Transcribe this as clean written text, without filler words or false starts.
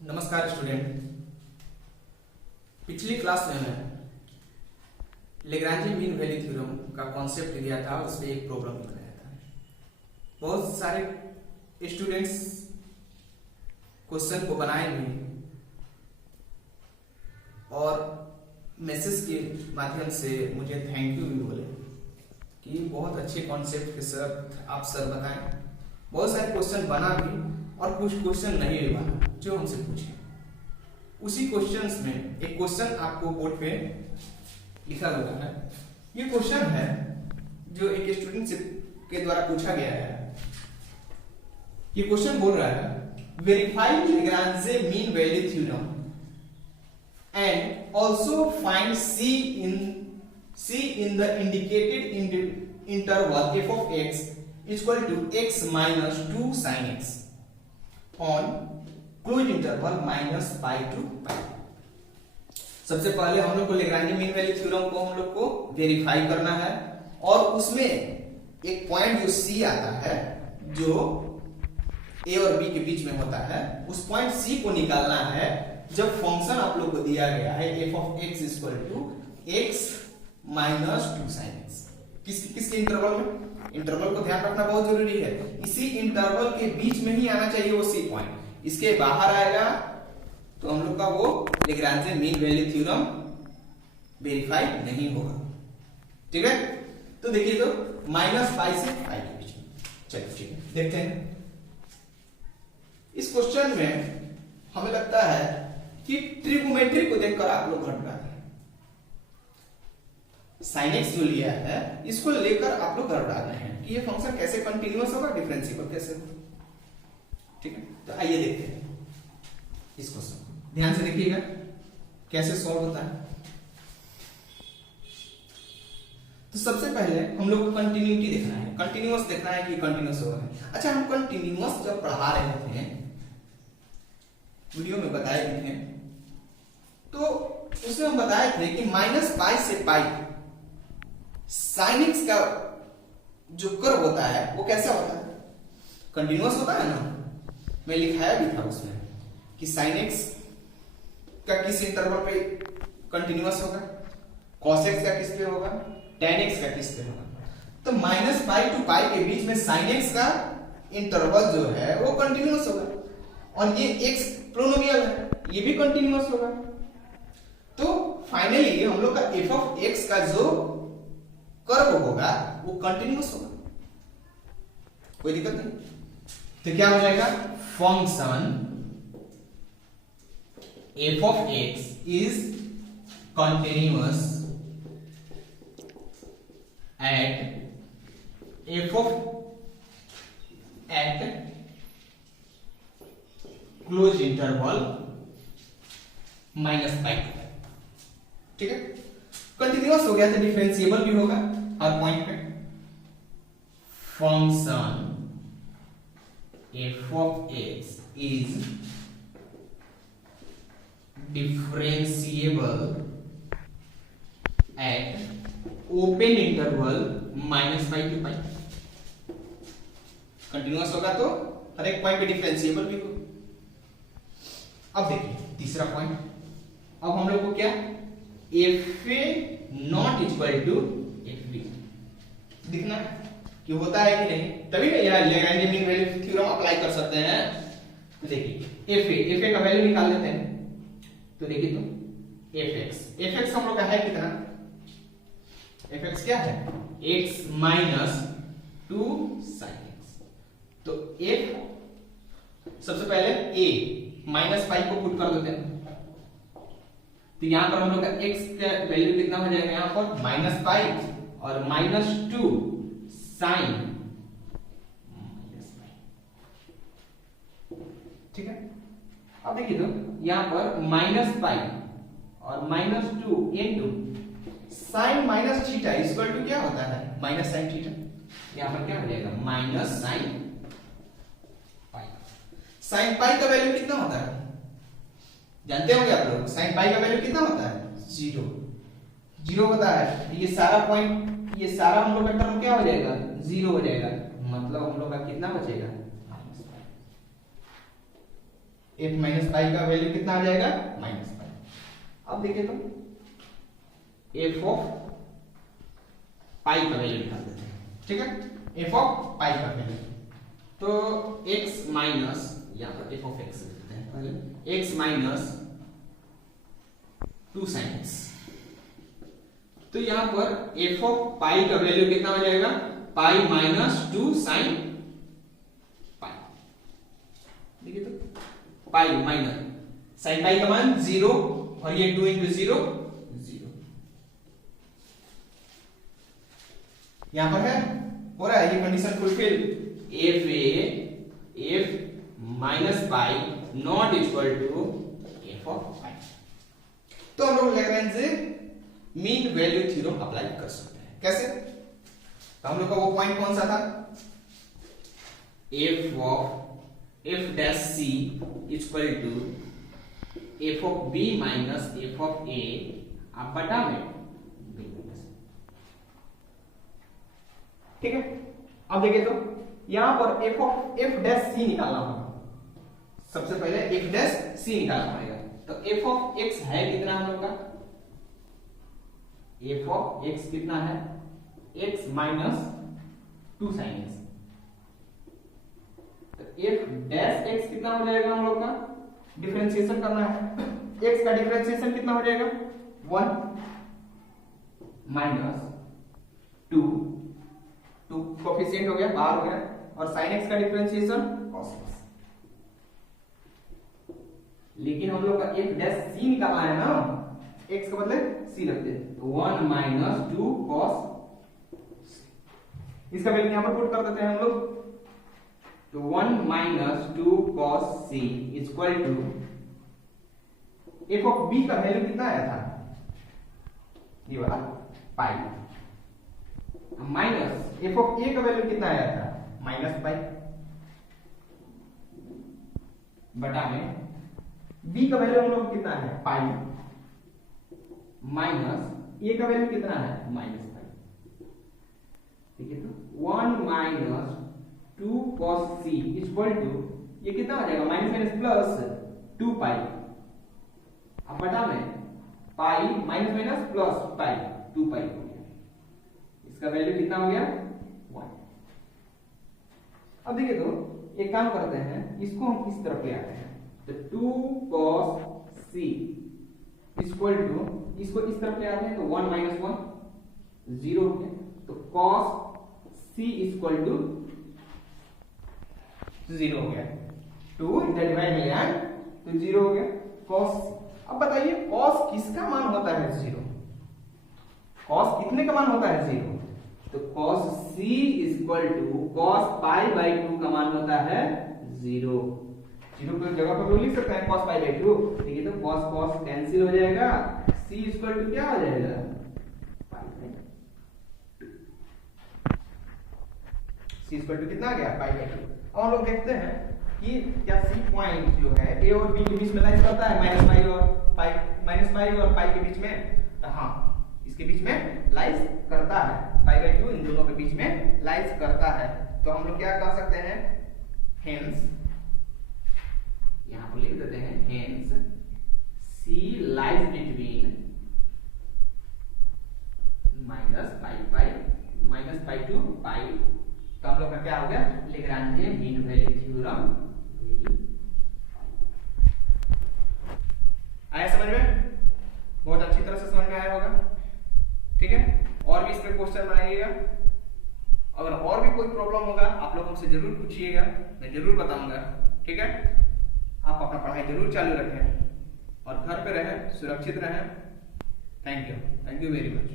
नमस्कार स्टूडेंट। पिछली क्लास में मैं लेग्रांजे मीन वैल्यू थ्योरम का कॉन्सेप्ट दिया था, उस पर एक प्रॉब्लम बताया था। बहुत सारे स्टूडेंट्स क्वेश्चन को बनाए भी और मैसेज के माध्यम से मुझे थैंक यू भी बोले कि बहुत अच्छे कॉन्सेप्ट के साथ आप सर बताएं। बहुत सारे क्वेश्चन बना भी और कुछ क्वेश्चन नहीं भी बना जो हमसे पूछे। उसी क्वेश्चंस में एक क्वेश्चन आपको बोर्ड पे लिखा हुआ है। ये क्वेश्चन है जो एक स्टूडेंट के द्वारा पूछा गया है। ये क्वेश्चन बोल रहा है verify Lagrange mean value theorem and also find C in the indicated interval f of x equal to x minus 2 sin x on closed interval minus pi to pi। सबसे पहले हम लोग को लेग्रांजे मीन वैल्यू थ्योरम को हम लोग को verify करना है और उसमें एक पॉइंट जो C आता है जो A और B के बीच में होता है, उस पॉइंट C को निकालना है जब फंक्शन आप लोग को दिया गया है f of x equal to x minus 2 sin x। किसके इंटरवल में? इंटरवल को ध्यान रखना बहुत जरूरी है। इसी इंटरवल के बीच में ही आना चाहिए वो C पॉइंट। इसके बाहर आएगा तो हम लोग का वो Lagrange mean value theorem verify नहीं होगा। ठीक है, तो देखिए तो माइनस पाई से पाई के बीच में। चलिए ठीक है, देखते हैं। इस क्वेश्चन में हमें लगता है कि ट्रिगोमेट्री को देखकर आप लोग घबरा रहे हैं। sin x जो लिया है इसको लेकर आप लोग घबरा रहे हैं कि ये फंक्शन कैसे कंटीन्यूअस होगा, डिफरेंशिएबल कैसे होगा। ठीक है, तो आइए देखते हैं इस क्वेश्चन को। ध्यान से देखिएगा कैसे सॉल्व होता है। तो सबसे पहले हम लोग को कंटिन्यूटी देखना है, कंटिन्यूअस देखना है कि कंटिन्यूअस होगा। अच्छा, हम कंटिन्यूअस जब पढ़ा रहे थे, वीडियो में बताए भी थे, तो उसमें हम बताए थे कि माइनस पाई से पाई साइन एक्स का जो कर्व होता है वो कैसा होता है? कंटिन्यूअस होता है ना। मैं लिखाया भी था उसमें कि साइन एक्स का किस इंटरवल पे कंटिन्यूअस होगा, कॉस एक्स का किस पे होगा, टेन एक्स का किस पे होगा। तो माइनस पाई टू पाई के बीच में साइन एक्स का इंटरवल जो है वो कंटिन्यूअस होगा और ये एक्स प्रोनोमियल है, ये भी कंटिन्यूअस होगा। तो फाइनली हम लोग का f ऑफ x का जो कर्व होगा वो कंटिन्यूअस होगा, कोई दिक्कत नहीं। तो क्या हो जाएगा? Function f of x is continuous at close interval minus pi. ठीक है, कंटिन्यूअस हो गया तो डिफरेंशिएबल भी होगा हर पॉइंट पे। Function f of x is differentiable at open interval minus pi to pi. Continuous होगा तो हर एक पॉइंट पे डिफरेंशिएबल भी होगा। अब देखिए तीसरा पॉइंट। अब हम लोग को क्या F A not equal to F B दिखना है कि होता है कि नहीं, तभी ना यह Lagrange mean value theorem apply कर सकते हैं। तो देखिए एफ ए का वैल्यू निकाल लेते हैं। तो देखिए तो एफ एक्स हम लोग का है कितना? एफ एक्स क्या है? X minus 2 sin x। तो एफ सबसे पहले ए माइनस पाई को पुट कर देते हैं। तो यहां पर हम लोग का x का वैल्यू कितना हो जाएगा? यहां पर माइनस पाई और माइनस 2 साइन माइनस पाई। ठीक है, अब देखिए तो यहां पर माइनस पाई और minus 2 into sine minus theta equal to क्या होता है? Minus sine theta. यहां पर क्या हो जाएगा? Minus sine pi. Sine pi का वैल्यू कितना होता है जानते होंगे आप लोग? साइन पाई का वैल्यू कितना होता है? 0 होता है। ये सारा पॉइंट, ये सारा हम लोग का टर्म क्या हो जाएगा? 0 हो जाएगा। मतलब हम लोग का कितना बचेगा? f माइनस पाई का वैल्यू कितना आ जाएगा माइनस पाई। अब देखिए तो f ऑफ पाई का वैल्यू निकाल देते हैं, ठीक है। f ऑफ पाई का वैल्यू तो x माइनस, यहाँ पर f ऑफ x लिखते हैं पहले, x माइनस 2 sin x। तो यहां पर f ऑफ पाई का वैल्यू कितना हो जाएगा पाई माइनस 2 sin पाई। देखिए तो पाई माइनस sin पाई का मान 0 और ये 2 इंटू 0 0 यहां पर है, हो रहा है ये condition fulfil. f minus pi not equal to f of pi. तो हम लोग Lagrange mean value theorem apply कर सकते हैं। कैसे? तो हम लोग का वो पॉइंट कौन सा था, f of f dash c equal to f of b minus f of a आप बटा में b माइनस। ठीक है। अब देखिए तो यहां पर f of f dash c निकालना होगा। सबसे पहले f डैश c निकालना पड़ेगा। तो f ऑफ x है कितना हम लोग का, f ऑफ x कितना है x माइनस 2 sin x। तो f डैश x कितना हो जाएगा हम लोग का, डिफरेंशिएशन करना है, x का डिफरेंशिएशन कितना हो जाएगा 1 माइनस 2 कोफिशिएंट हो गया बाहर हो गया, और sin x का डिफरेंशिएशन cos x। लेकिन हम लोग का f डैश c निकालना है ना, x के बदले c रखते हैं, तो 1 माइनस 2 cos। इसका वैल्यू यहां पर पुट कर देते हैं हम लोग, तो 1 minus 2 cos c equal to f of b का वैल्यू कितना आया था, ये वाला pi, minus f of a का वैल्यू कितना आया था माइनस पाई, बटा में b का वैल्यू हम लोग कितना है पाई, माइनस a का वैल्यू कितना है माइनस पाई। ठीक है। तो 1 minus 2 cos c equal to ये कितना हो जाएगा माइनस माइनस प्लस 2 पाई, अब बटा में pi minus minus plus pi 2 पाई हो गया, इसका वैल्यू कितना हो गया 1। अब देखिए तो एक काम करते हैं, इसको हम इस तरफ ले आते हैं, तो 2 cos c इक्वल टू इसको इस तरफ ले आते हैं, तो 1 माइनस 1 0 हो गया, तो cos c इक्वल टू 0 हो गया, 2 इधर डिवाइड में लिया तो 0 हो गया cos। अब बताइए cos किसका मान होता है 0, cos कितने का मान होता है 0, तो cos c equal to cos pi by 2 का मान होता है 0। 0 की जगह पर लिख सकते हैं cos पाई बाई 2। ठीक है। तो cos cos कैंसिल हो जाएगा, c इक्वल टू क्या हो जाएगा pi by 2, c equal to कितना आ गया पाई बाई 2। अब हम लोग देखते हैं कि क्या c पॉइंट जो है a और b के बीच में लाइज करता है, माइनस पाई और पाई के बीच में, तो हाँ इसके बीच में लाइज करता है, पाई बाई 2 इन दोनों के बीच में लाइज करता है। तो हम लोग क्या कह सकते हैं, हेंस यहां पर लिख देते हैं, hence c lies between minus pi to pi. तो हम लोग का क्या हो गया लैग्रेंज मीन वैल्यू थ्योरम। आया समझ में, बहुत अच्छी तरह से समझ में आया होगा। ठीक है। और भी इस पे क्वेश्चन बनाइएगा, अगर और भी कोई प्रॉब्लम होगा आप लोग हमसे जरूर पूछिएगा, मैं जरूर बताऊंगा। ठीक है। आप अपना पढ़ाई जरूर चालू रखें और घर पे रहें, सुरक्षित रहें। Thank you very much.